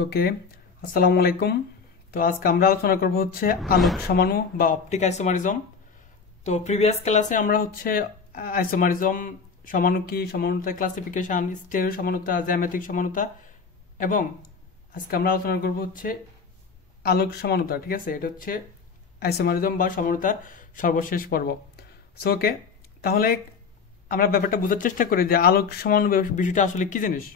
ওকে, আসসালামু আলাইকুম। তো আজকে আমরা আলোচনা করব হচ্ছে আলোক সমাণু বা অপটিক আইসোমারিজম। তো প্রিভিয়াস ক্লাসে আমরা হচ্ছে আইসোমারিজম, সমাণু কি, সমানুতা ক্লাসিফিকেশন, স্টেরিও সমানুতা, জ্যামিতিক সমানুতা এবং আজকে আমরা আলোচনা করব হচ্ছে আলোক সমানুতা। ঠিক আছে, এটা হচ্ছে আইসোমারিজম বা সমানুতার সর্বশেষ পর্ব। সো ওকে, তাহলে আমরা ব্যাপারটা বোঝার চেষ্টা করি যে আলোক সমাণু বিষয়টা আসলে কি জিনিস।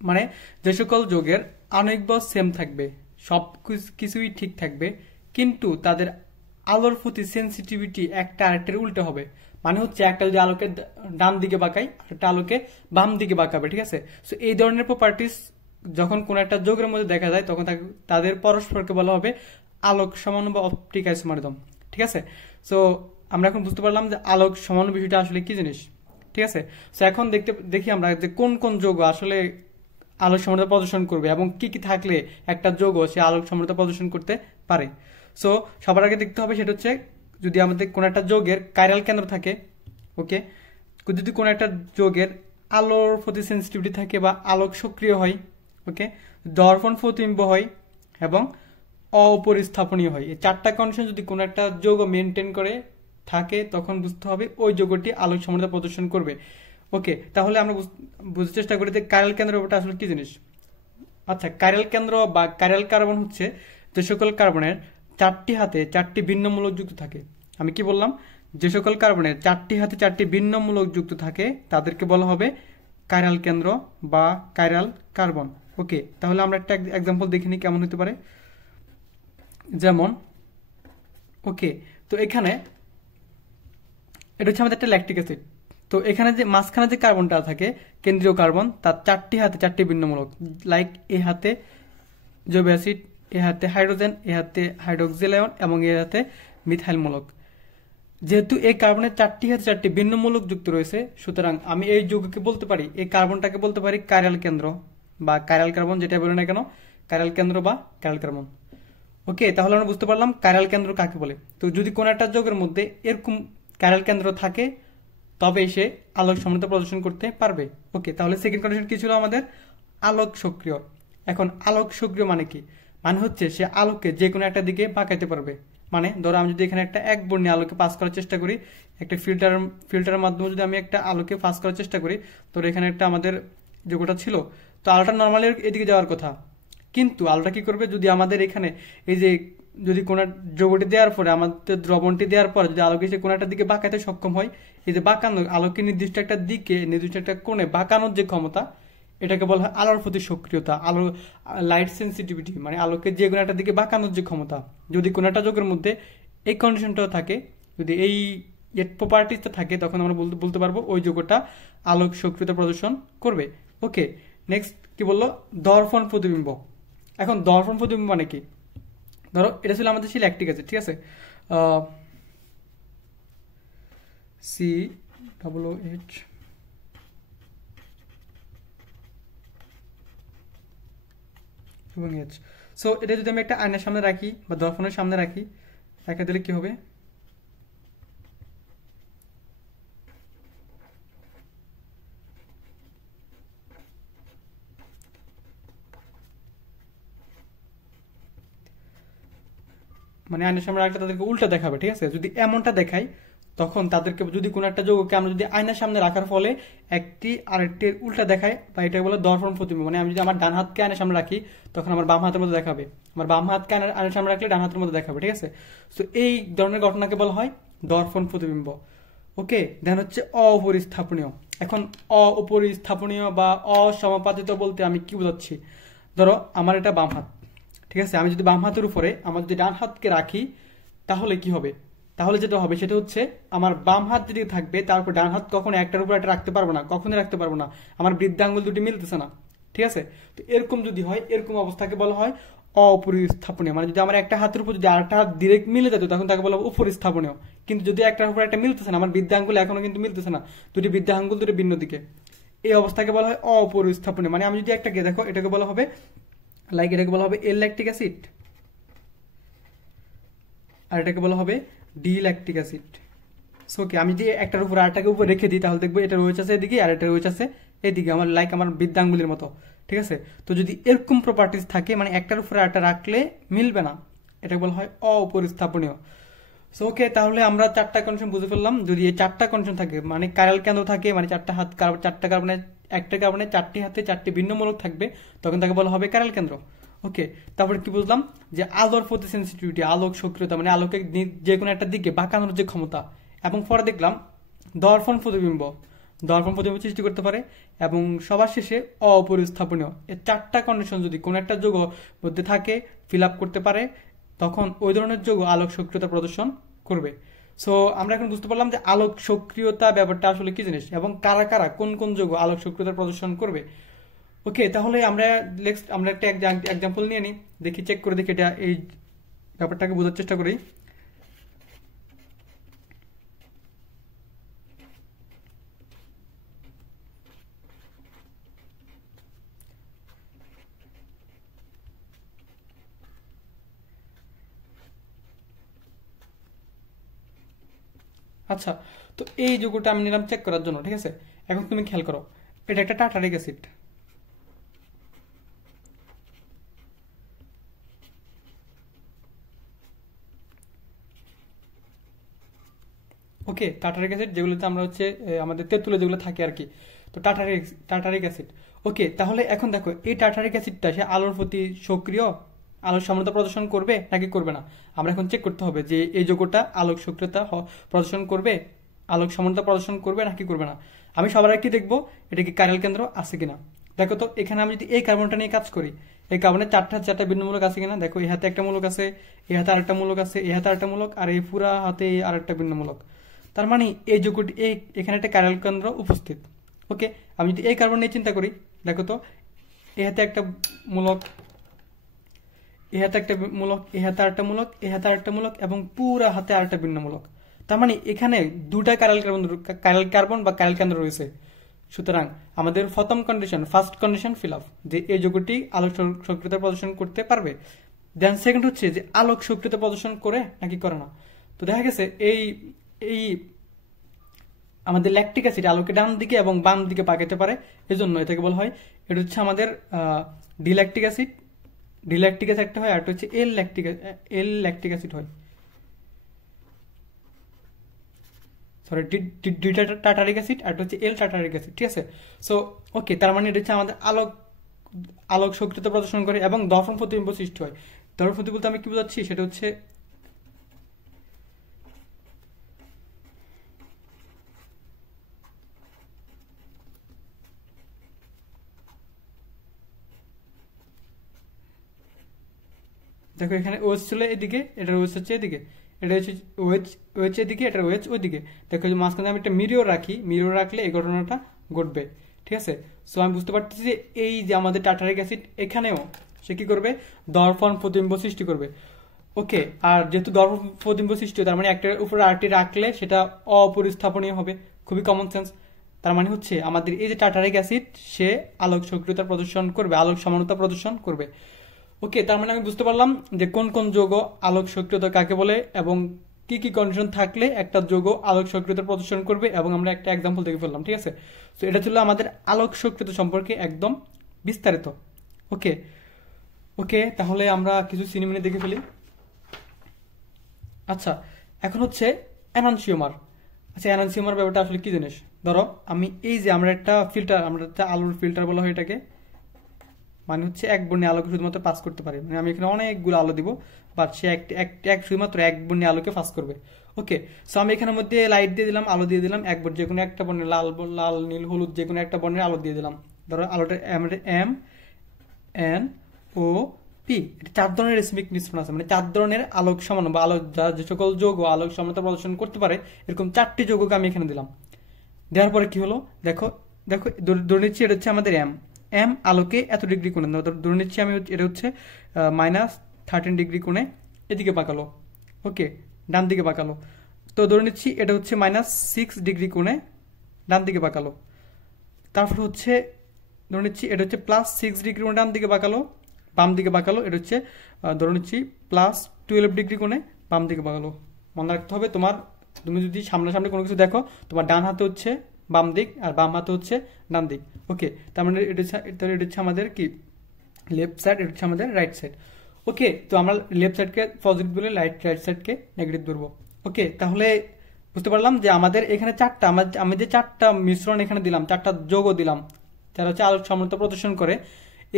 মানে যে সকল যৌগের আণবিক বল সেম থাকবে, সব কিছুই ঠিক থাকবে, কিন্তু তাদের আলোর প্রতি সেন্সিটিভিটি একটা আরেকটার উল্টো হবে। মানে হচ্ছে একটা যদি আলোকে ডান দিকে বাঁকাই, একটা আলোকে বাম দিকে বাঁকাবে। ঠিক আছে, সো এই ধরনের প্রপার্টিস যখন কোন একটা যৌগের মধ্যে দেখা যায় তখন তাদের পরস্পরকে বলা হবে আলোক সমাণু বা অপটিক আইসোমারিজম। ঠিক আছে, সো আমরা এখন বুঝতে পারলাম যে আলোক সমাণু বিষয়টা আসলে কি জিনিস। ঠিক আছে, সো এখন দেখি আমরা যে কোন কোন যৌগ আসলে আলোক সমানুতা প্রদর্শন করবে এবং কি কি থাকলে একটা যৌগ সে আলোক সমানুতা প্রদর্শন করতে পারে। সো সবার আগে দেখতে হবে সেটা হচ্ছে যদি আমাদের কোন একটা যৌগের কাইরাল কেন্দ্র থাকে, ওকে, যদি কোন একটা যৌগের আলোর প্রতি সেন্সিটিভিটি থাকে বা আলোক সক্রিয় হয়, ওকে, দর্পণ প্রতিবিম্ব হয় এবং অপরিস্থাপনীয় হয়, এই চারটা কন্ডিশন যদি কোন একটা যৌগ মেনটেন করে থাকে তখন বুঝতে হবে ওই যৌগটি আলোক সমানুতা প্রদর্শন করবে। ওকে, তাহলে আমরা বুঝতে চেষ্টা করি যে কাইরাল কেন্দ্র ব্যাপারটা আসলে কি জিনিস। আচ্ছা, কাইরাল কেন্দ্র বা কাইরাল কার্বন হচ্ছে যে সকল কার্বনের চারটি হাতে চারটি ভিন্ন মূলক যুক্ত থাকে। আমি কি বললাম, যে সকল কার্বনের চারটি হাতে চারটি ভিন্ন মূলক যুক্ত থাকে তাদেরকে বলা হবে কাইরাল কেন্দ্র বা কাইরাল কার্বন। ওকে, তাহলে আমরা একটা এক্সাম্পল দেখে নিই কেমন হতে পারে। যেমন ওকে, তো এখানে এটা হচ্ছে আমাদের একটা ল্যাকটিক অ্যাসিড। তো এখানে যে মাঝখানে যে কার্বনটা থাকে কেন্দ্রীয় কার্বন, তার চারটি হাতে চারটি ভিন্ন মূলক, লাইক এ হাতে জৈব অ্যাসিড, এ হাতে হাইড্রোজেন, এ হাতে হাইড্রোক্সিল আয়ন এবং এ হাতে মিথাইল মূলক। যেহেতু এই কার্বনের চারটি হাতে চারটি ভিন্ন মূলক যুক্ত রয়েছে, সুতরাং আমি এই যৌগকে বলতে পারি, এই কার্বনটাকে বলতে পারি কাইরাল কেন্দ্র বা কাইরাল কার্বন, যেটা বলি না কেন, কাইরাল কেন্দ্র বা কাইরাল কার্বন। ওকে, তাহলে আমরা বুঝতে পারলাম কাইরাল কেন্দ্র কাকে বলে। তো যদি কোন একটা যৌগের মধ্যে এরকম কাইরাল কেন্দ্র থাকে তবে সে আলোক সমানুতা প্রদর্শন করতে পারবে। ওকে, তাহলে সেকেন্ড কন্ডিশন কি ছিল আমাদের, আলোক সক্রিয়। এখন আলোক সক্রিয় মানে কি, মানে হচ্ছে সে আলোকে যে কোনো একটা দিকে বাঁকাইতে পারবে। মানে ধরো আমি যদি এখানে একটা একবর্ণী আলোকে পাস করার চেষ্টা করি, একটা ফিল্টারের মাধ্যমে যদি আমি একটা আলোকে পাস করার চেষ্টা করি, তো এখানে একটা আমাদের যৌগটা ছিল, তো আলোটা নর্মালি এদিকে যাওয়ার কথা, কিন্তু আলোটা কি করবে, যদি আমাদের এখানে এই যে যদি কোনো যৌগটি দেওয়ার পরে আমাদের দ্রবণটি দেওয়ার পরে যদি আলোকে সে কোনো একটা দিকে বাঁকাতে সক্ষম হয়, এই যে বাঁকানো আলোকে নির্দিষ্ট একটা দিকে নির্দিষ্ট একটা কোণে বাঁকানোর যে ক্ষমতা, এটাকে বলা হয় আলোর প্রতি সক্রিয়তা, আলো লাইট সেন্সিটিভিটি, মানে আলোকে যে কোনো একটা দিকে বাঁকানোর যে ক্ষমতা। যদি কোনো একটা যৌগের মধ্যে এই কন্ডিশনটাও থাকে, যদি এই প্রপার্টিসটা থাকে, তখন আমরা বলতে পারবো ওই যৌগটা আলোক সক্রিয়তা প্রদর্শন করবে। ওকে, নেক্সট কি বললো, দর্পণ প্রতিবিম্ব। এখন দর্পণ প্রতিবিম্ব মানে কি, ধরো এটা ছিল আমাদের ছিল ল্যাকটিক অ্যাসিড। ঠিক আছে, COOH এবং H। সো এটা যদি আমি একটা আয়নার সামনে রাখি বা দর্পণের সামনে রাখি, রেখে দিলে কি হবে, মানে আয়নার সামনে রাখলে তাদেরকে উল্টা দেখাবে। ঠিক আছে, যদি এমনটা দেখাই তখন তাদেরকে, যদি কোনো একটা যৌগকে আমরা যদি আয়নার সামনে রাখার ফলে একটি আরেকটির উল্টা দেখায়, বা এটা বলে দর্পণ প্রতিবিম্ব। মানে আমি যদি আমার ডান হাতকে আয়নার সামনে রাখি তখন আমার বাম হাতের মধ্যে দেখাবে, আমার বাম হাতকে আয়নার সামনে রাখলে ডান হাতের মধ্যে দেখাবে। ঠিক আছে, সো এই ধরনের ঘটনাকে বলা হয় দর্পণ প্রতিবিম্ব। ওকে, দেন হচ্ছে অপরিস্থাপনীয়। এখন অপরিস্থাপনীয় বা অসমাপাতিত বলতে আমি কি বোঝাচ্ছি, ধরো আমার এটা বাম হাত, ঠিক আছে, আমি যদি বাম হাতের উপরে আমার যদি ডান হাতকে রাখি তাহলে কি হবে, তাহলে যেটা হবে সেটা হচ্ছে আমার বাম হাত যেদিকে থাকবে তারপর ডান হাত কখনো একটার উপর একটা রাখতে পারবো না, কখনোই রাখতে পারবো না, আমার বৃদ্ধাঙ্গুল দুটি মিলতেছে না। ঠিক আছে, তো এরকম যদি হয়, এরকম অবস্থাকে বলা হয় অপরিস্থাপনীয়। মানে যদি আমার একটা হাতের উপর যদি আরেকটা হাত ডিরেক্ট মিলে যেত তখন তাকে বলা উপরিস্থাপনীয়। কিন্তু যদি একটার উপর একটা মিলতেছে না, আমার বৃদ্ধাঙ্গুল এখনো কিন্তু মিলতেছে না, দুটি বৃদ্ধাঙ্গুল দুটি ভিন্ন দিকে, এই অবস্থাকে বলা হয় অপরিস্থাপনীয়। মানে আমি যদি একটাকে দেখো, এটাকে বলা হবে লাইক, এটাকে বলা হবে এল ল্যাকটিক অ্যাসিড আর এটাকে বলা হবে ডি ল্যাকটিক অ্যাসিড। সো কি আমি যদি একটার উপর আরেকটাকে উপর রেখে দিই তাহলে দেখবো এটা রয়েছে আছে এদিকে আর এটা রয়েছে আছে এদিকে, আমার লাইক আমার বৃদ্ধাঙ্গুলির মতো। ঠিক আছে। তো যদি এরকম প্রপার্টিজ থাকে মানে একটার উপরে আরেকটা রাখলে মিলবে না, এটা বলা হয় অপরিস্থাপনীয়। সো ওকে, তাহলে আমরা চারটা কন্ডিশন বুঝে ফেললাম। যদি এই চারটা কন্ডিশন থাকে মানে কাইরাল কেন্দ্র থাকে, মানে চারটা কার্বনে একটা কার্বনে চারটি হাতে চারটি ভিন্ন মূলক থাকবে, তখন তাকে বলা হবে কাইরাল কেন্দ্র। ওকে, তারপরে কি বুঝলাম যে আলোর প্রতি সেন্সিটিভিটি, আলোক সক্রিয়তা মানে আলোকে যে কোনো একটা দিকে বাঁকানোর যে ক্ষমতা, এবং পরে দেখলাম দর্পণ প্রতিবিম্ব সৃষ্টি করতে পারে, এবং সবার শেষে অপরিস্থাপনীয়। এই চারটা কন্ডিশন যদি কোনো একটা যৌগ মধ্যে থাকে, ফিল আপ করতে পারে, তখন ওই ধরনের যৌগ আলোক সক্রিয়তা প্রদর্শন করবে। সো আমরা এখন বুঝতে পারলাম যে আলোক সক্রিয়তা ব্যাপারটা আসলে কি জিনিস এবং কারা কারা কোন কোন যৌগ আলোক সক্রিয়তা প্রদর্শন করবে। ওকে, তাহলে আমরা একটা এক্সাম্পল নিয়ে নিই, দেখি চেক করে দেখি এটা এই ব্যাপারটাকে বোঝার চেষ্টা করি। আচ্ছা, তো এই যৌগটা আমি নিলাম চেক করার জন্য, ঠিক আছে। এখন তুমি খেয়াল করো, এটা একটা টার্টারিক অ্যাসিড। ওকে, টার্টারিক অ্যাসিড যেগুলোতে আমরা হচ্ছে আমাদের তেঁতুলে যেগুলো থাকে আর কি, তো টার্টারিক অ্যাসিড। ওকে, তাহলে এখন দেখো এই টার্টারিক অ্যাসিডটা সে আলোর প্রতি সক্রিয়, আলোক সামর্থ্য প্রদর্শন করবে নাকি করবে না। আমরা এখন চেক করতে হবে যে এই যৌগটা আলোক সক্রিয়তা প্রদর্শন করবে, আলোক সামর্থ্য প্রদর্শন করবে নাকি করবে না। আমি সবার আগে দেখবো এটা কি কাইরাল কেন্দ্র আছে কিনা। দেখো তো এখানে আমি যদি এই কার্বনটা নিয়ে কাজ করি, এই কার্বনের চারটা ভিন্ন মূলক আছে কিনা। দেখো এই হাতে একটা মূলক আছে, এই হাতে আরেকটা মূলক আছে, এই হাতে আরেকটা মূলক, আর এই পুরা হাতে আরেকটা ভিন্ন মূলক। তার মানে এই যৌগটি এখানে একটা কাইরাল কেন্দ্র উপস্থিত। ওকে, আমি যদি এই কার্বন নিয়ে চিন্তা করি, দেখো তো এই হাতে একটা মূলক, এই হাতে একটা মূলক, এই হাতে আরেকটা মূলক, এই হাতে আরেকটা মূলক, এবং পুরা হাতে আরেকটা ভিন্ন মূলক। তার মানে এখানে দুটা কাইরাল কার্বন বা কাইরাল কেন্দ্র রয়েছে। সুতরাং আমাদের প্রথম condition, first condition fill up, যে এই যৌগটি আলোক সক্রিয়তা প্রদর্শন করতে পারবে। দেন সেকেন্ড হচ্ছে যে আলোক সক্রিয়তা প্রদর্শন করে নাকি করে না। তো দেখা গেছে এই এই আমাদের ল্যাকটিক অ্যাসিড আলোকে ডান দিকে এবং বাম দিকে পাকাতে পারে, এজন্য এটাকে বলা হয়, এটা হচ্ছে আমাদের ডিল্যাকটিক অ্যাসিড। ডিল্যাকটিক অ্যাসিড একটা হয়, আর হচ্ছে এল ল্যাকটিক অ্যাসিড হয়, সরি টার্টারিক অ্যাসিড, আর হচ্ছে এল টার্টারিক অ্যাসিড, ঠিক আছে। সো ওকে, তার মানে এটা হচ্ছে আমাদের আলোক সক্রিয়তা প্রদর্শন করে এবং দর্পণ প্রতিবিম্ব সৃষ্টি হয়। দর্পণ প্রতিবিম্ব বলতে আমি কি বোঝাচ্ছি, সেটা হচ্ছে দেখো এখানে ওএচ ছিল এদিকে, এটার ওএচ হচ্ছে এদিকে, এটা হচ্ছে ওএচ এদিকে, এটার ওএচ ওইদিকে। দেখো যে মাঝখানে আমি একটা মিরর রাখি, মিরর রাখলে এই ঘটনাটা ঘটবে, ঠিক আছে। সো আমি বুঝতে পারতেছি যে এই যে আমাদের টার্টারিক অ্যাসিড এখানেও সে কি করবে, দর্পণ প্রতিবিম্ব সৃষ্টি করবে। ওকে, আর যেহেতু দর্পণ প্রতিবিম্ব সৃষ্টি হয়, তার মানে একটার উপরে আরেকটি রাখলে সেটা অপরিস্থাপনীয় হবে, খুবই কমন সেন্স। তার মানে হচ্ছে আমাদের এই যে টার্টারিক অ্যাসিড সে আলোক সক্রিয়তা প্রদর্শন করবে, আলোক সমানতা প্রদর্শন করবে। ওকে, তার মানে আমি বুঝতে পারলাম যে কোন কোন যৌগ আলোক সক্রিয়তা কাকে বলে এবং কি কি কন্ডিশন থাকলে একটা যৌগ আলোক সক্রিয়তা প্রদর্শন করবে, এবং আমরা একটা এক্সাম্পল দেখে ফেললাম, ঠিক আছে। তো এটা ছিল আমাদের আলোক সক্রিয়তা সম্পর্কে একদম বিস্তারিত। ওকে ওকে, তাহলে আমরা কিছু সিনেমিনে দেখে ফেলি। আচ্ছা, এখন হচ্ছে এনানসিওমার। আচ্ছা, এনানসিওমার ব্যাপারটা আসলে কি জিনিস। ধরো আমি এই যে আমরা একটা আলোর ফিল্টার বলা হয় এটাকে, মানে হচ্ছে এক বর্ণে আলোকে শুধুমাত্র পাস করতে পারে, মানে আমি এখানে অনেকগুলো আলো দিব, বাট সে শুধুমাত্র এক বর্ণে আলোকে পাস করবে। ওকে, সো আমি এখানের মধ্যে লাইট দিয়ে দিলাম, আলো দিয়ে দিলাম, একবার যে কোনো একটা বর্ণের লাল নীল হলুদ যে কোনো একটা বর্ণের আলো দিয়ে দিলাম। ধরো আলোটা এম এন ও পি, এটা 4 ধরনের রেসমিক মিশ্রণ আছে, মানে 4 ধরনের আলোক সমান বা আলোক যে সকল যৌগ আলোক সমানতা প্রদর্শন করতে পারে, এরকম 4টি যৌগকে আমি এখানে দিলাম। দেওয়ার পরে কি হলো, দেখো দেখো ধরে নিচ্ছি এটা হচ্ছে আমাদের এম আলোকে এত ডিগ্রি কোণে, ধরে নিচ্ছি আমি এটা হচ্ছে -13 ডিগ্রি কোণে এদিকে বাঁকালো। ওকে, ডান দিকে বাঁকালো। তো ধরে নিচ্ছি এটা হচ্ছে -6 ডিগ্রি কোণে ডান দিকে বাঁকালো। তারপর হচ্ছে ধরে নিচ্ছি এটা হচ্ছে +6 ডিগ্রি কোণে ডান দিকে বাঁকালো, বাম দিকে বাঁকালো। এটা হচ্ছে ধরে নিচ্ছি +12 ডিগ্রি কোণে বাম দিকে বাঁকালো। মনে রাখতে হবে তুমি যদি সামনাসামনি কোনো কিছু দেখো, তোমার ডান হাতে হচ্ছে বাম দিক, আর বাম হাতে হচ্ছে ডান দিক। ওকে, তার মানে এটা হচ্ছে আমাদের কি লেফট সাইড, এটা হচ্ছে আমাদের রাইট সাইড। ওকে, তো আমরা লেফট সাইডকে পজিটিভ বলে রাইট সাইডকে নেগেটিভ ধরবো। ওকে, তাহলে বুঝতে পারলাম যে আমাদের এখানে চারটা, আমি যে চারটা মিশ্রণ এখানে দিলাম, চারটা যোগও দিলাম, যারা হচ্ছে আলোক সমানতা প্রদর্শন করে,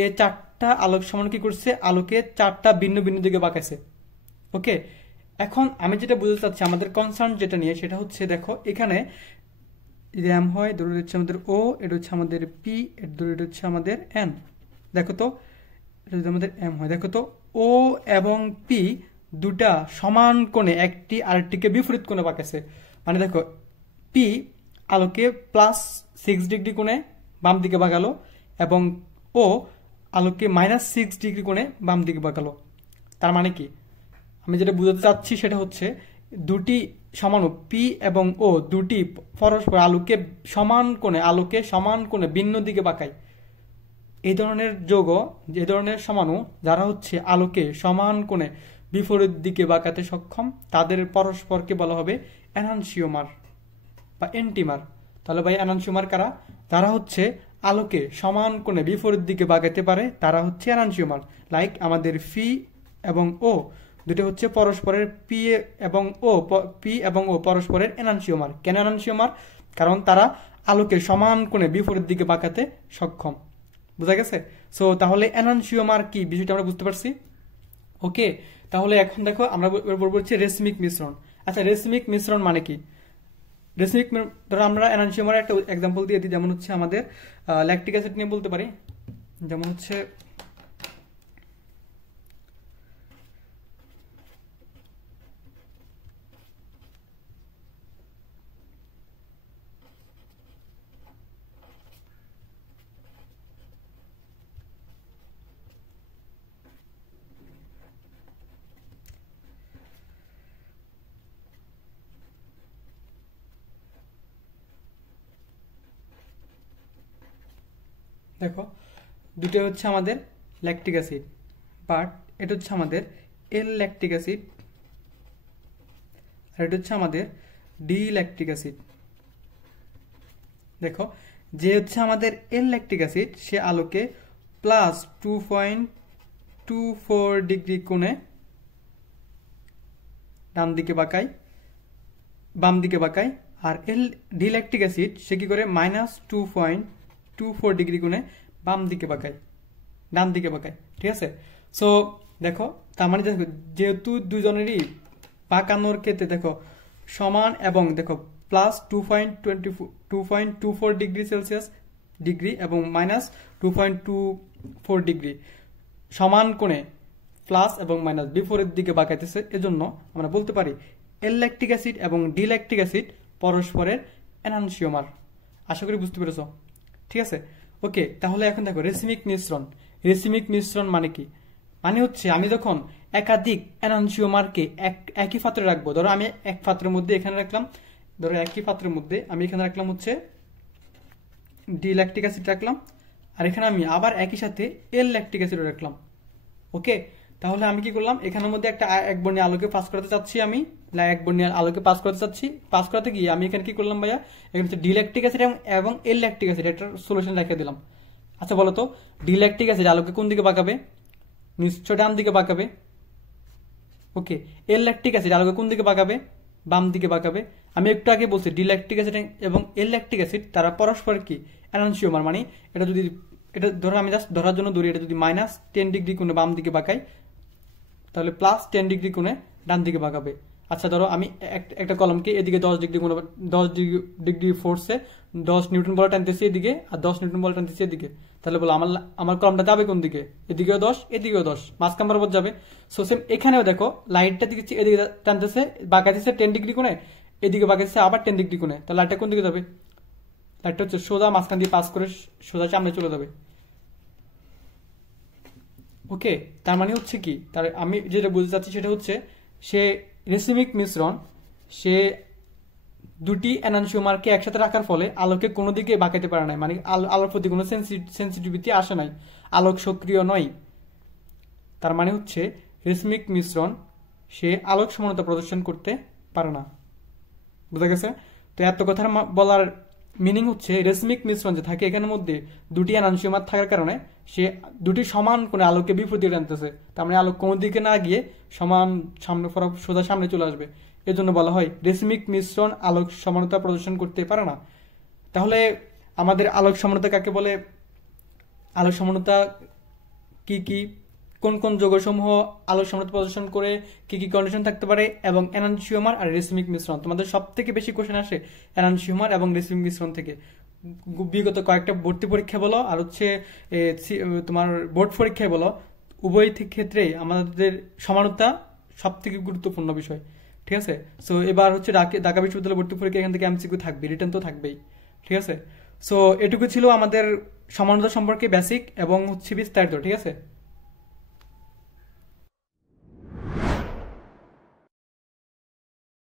এই চারটা আলোক সমান কি করছে, আলোকে চারটা ভিন্ন ভিন্ন দিকে বাঁকাইছে। ওকে, এখন আমি যেটা বুঝতে চাচ্ছি আমাদের কনসার্ন যেটা নিয়ে, সেটা হচ্ছে দেখো এখানে যদি এম হয়, ধরো হচ্ছে আমাদের ও, এটা হচ্ছে আমাদের পি, এটা হচ্ছে আমাদের এন। দেখো তো এটা যদি আমাদের এম হয়, দেখো তো ও এবং পি দুটা সমান কোণে একটি আরেকটিকে বিপরীত কোণে বাঁকাছে। মানে দেখো পি আলোকে +6 ডিগ্রি কোণে বাম দিকে বাঁকালো এবং ও আলোকে -6 ডিগ্রি কোণে বাম দিকে বাঁকালো। তার মানে কি, আমি যেটা বুঝাতে চাচ্ছি সেটা হচ্ছে দুটি সমাণু পি এবং ও দুটি পরস্পর আলোকে সমান কোণে ভিন্ন দিকে বাঁকায়। এই ধরনের যৌগ, যে ধরনের সমাণু যারা হচ্ছে আলোকে সমান কোণে বিপরীত দিকে বাঁকাতে সক্ষম, তাদের পরস্পরকে বলা হবে এনানসিওমার বা এন্টিমার। তাহলে ভাই এনানসিওমার কারা? যারা হচ্ছে আলোকে সমান কোণে বিপরীত দিকে বাঁকাতে পারে, তারা হচ্ছে এনানসিওমার। লাইক আমাদের ফি এবং ও দুটো হচ্ছে পরস্পরের পি এবং ও পরস্পরের এনানসিওমার। কেন এনানসিওমার? কারণ তারা আলোকে সমান কোণে বিপরীত দিকে বাঁকাতে সক্ষম। বুঝা গেছে? সো তাহলে এনানসিওমার কি, বিষয়টা আমরা বুঝতে পারছি। ওকে, তাহলে এখন দেখো আমরা বলবো হচ্ছে রেসমিক মিশ্রণ। আচ্ছা, রেসমিক মিশ্রণ মানে কি? রেসমিক, ধরো আমরা এনানসিওমার একটা এক্সাম্পল দিয়ে দিই, যেমন হচ্ছে আমাদের ল্যাকটিক অ্যাসিড নিয়ে বলতে পারি। যেমন হচ্ছে দেখো দুটো হচ্ছে আমাদের ল্যাকটিক অ্যাসিড, বাট এটা হচ্ছে আমাদের এল ল্যাকটিক অ্যাসিড আর এটা হচ্ছে আমাদের ডি ল্যাকটিক অ্যাসিড। দেখো যে হচ্ছে আমাদের এল ল্যাকটিক অ্যাসিড, সে আলোকে +2.24 ডিগ্রি কোণে বাম দিকে বাঁকায়। আর এল ডি ল্যাকটিক অ্যাসিড সে কি করে, -2.24 ডিগ্রি কোণে ডান দিকে বাঁকায়। ঠিক আছে? সো দেখো, তার মানে দেখো যেহেতু দুজনেরই বাঁকানোর ক্ষেত্রে দেখো সমান, এবং দেখো +2.24 ডিগ্রি এবং -2.24 ডিগ্রি সমান কোণে প্লাস এবং মাইনাস বিপরীত দিকে বাঁকাইতেছে। এজন্য আমরা বলতে পারি এল ল্যাকটিক অ্যাসিড এবং ডি ল্যাকটিক অ্যাসিড পরস্পরের এনানসিওমার। আশা করি বুঝতে পেরেছ। ঠিক আছে? ওকে, তাহলে এখন দেখো রেসিমিক মিশ্রণ মানে কি? মানে হচ্ছে আমি যখন একাধিক এনানসিওমারকে একই পাত্রে রাখবো, ধরো আমি এক পাত্রের মধ্যে এখানে রাখলাম, ধরো একই পাত্রের মধ্যে আমি এখানে রাখলাম হচ্ছে ডি ল্যাকটিক অ্যাসিড রাখলাম, আর এখানে আমি আবার একই সাথে এল ল্যাকটিক অ্যাসিড রাখলাম। ওকে, তাহলে আমি কি করলাম, এখানের মধ্যে একটা এক বর্ণীয় আলোকে পাস করাতে চাচ্ছি, আমি এক বর্ণীয় আলোকে পাস করাতে গিয়ে আমি এখানে কি করলাম ভাইয়া, এখানে হচ্ছে ডি ল্যাকটিক অ্যাসিড এবং এল ল্যাকটিক অ্যাসিড একটা সলিউশন রেখে দিলাম। আচ্ছা বলো তো, ডি ল্যাকটিক অ্যাসিড আলোকে কোন দিকে বাঁকাবে? নিশ্চয় ডান দিকে বাঁকাবে। ওকে, এল ল্যাকটিক অ্যাসিড আলোকে কোন দিকে বাঁকাবে? বাম দিকে বাঁকাবে। আমি একটু আগে বলছি ডি ল্যাকটিক অ্যাসিড এবং এল ল্যাকটিক অ্যাসিড তারা পরস্পর কি এনানসিওমার। মানে এটা যদি, এটা ধরো আমি জাস্ট ধরার জন্য ধরি, এটা যদি -10 ডিগ্রি কোণে বাম দিকে বাঁকাই, তাহলে +10 ডিগ্রি কোণে ডান দিকে বাঁকাবে। আচ্ছা ধরো আমি একটা কলমকে এদিকে 10 ডিগ্রি কোণে 10 ডিগ্রি ফোর্সে 10 নিউটন বল টানতেছি এদিকে, আর 10 নিউটন বল টানতেছি এদিকে, তাহলে বলো আমার কলমটা যাবে কোন দিকে? এদিকেও 10 এদিকেও 10, মাঝখান বরাবর যাবে। সো সেম এখানেও দেখো লাইটটা দিকে এদিকে টানতেছে, বাঁকাতেছে 10 ডিগ্রি কোণে, এদিকে বাঁকাতেছে আবার 10 ডিগ্রি কোণে, তাহলে লাইটটা কোন দিকে যাবে? লাইটটা হচ্ছে সোজা মাঝখান দিয়ে পাস করে সোজা সামনে চলে যাবে। ওকে, তার মানে হচ্ছে কি, তার আমি যেটা বুঝতে চাচ্ছি সেটা হচ্ছে সে রেসিমিক মিশ্রণ, সে দুটি এনানসিওমারকে একসাথে রাখার ফলে আলোকে কোনো দিকে বাঁকাতে পারে নাই, মানে আলোর প্রতি কোনো সেন্সিটিভিটি আসে নাই, আলোক সক্রিয় নয়। তার মানে হচ্ছে রেসিমিক মিশ্রণ সে আলোক সমানতা প্রদর্শন করতে পারে না। বুঝা গেছে? তো এত কথা বলার মিনিং হচ্ছে রেসমিক মিশ্রণ যে থাকে এখানের মধ্যে দুটি এনানসিওমার থাকার কারণে সে দুটি সমান কোন আলোকে বিপরীত আনতেছে, তার মানে আলোক কোন দিকে না গিয়ে সমান সামনে সোজা সামনে চলে আসবে। এজন্য বলা হয় রেসমিক মিশ্রণ আলোক সমানতা প্রদর্শন করতে পারে না। তাহলে আমাদের আলোক সমানতা কাকে বলে, আলোক সমানতা কি কি, কোন কোন যৌগসমূহ আলোক সমানতা প্রদর্শন করে, কি কি কন্ডিশন থাকতে পারে, এবং এনানসিওমার আর রেসমিক মিশ্রণ। তোমাদের সব থেকে বেশি কোশ্চেন আসে এনানসিওমার এবং রেসমিক মিশ্রণ থেকে। বিগত কয়েকটা ভর্তি পরীক্ষা বলো আর হচ্ছে তোমার বোর্ড পরীক্ষায় বলো, উভয় ক্ষেত্রেই আমাদের সমানতা সব থেকে গুরুত্বপূর্ণ বিষয়। ঠিক আছে, সো এবার হচ্ছে ঢাকা বিশ্ববিদ্যালয় ভর্তি পরীক্ষা, এখান থেকে এমসিকিউ থাকবে, রিটার্ন তো থাকবেই। ঠিক আছে, সো এটুকু ছিল আমাদের সমানতা সম্পর্কে বেসিক এবং হচ্ছে বিস্তারিত। ঠিক আছে।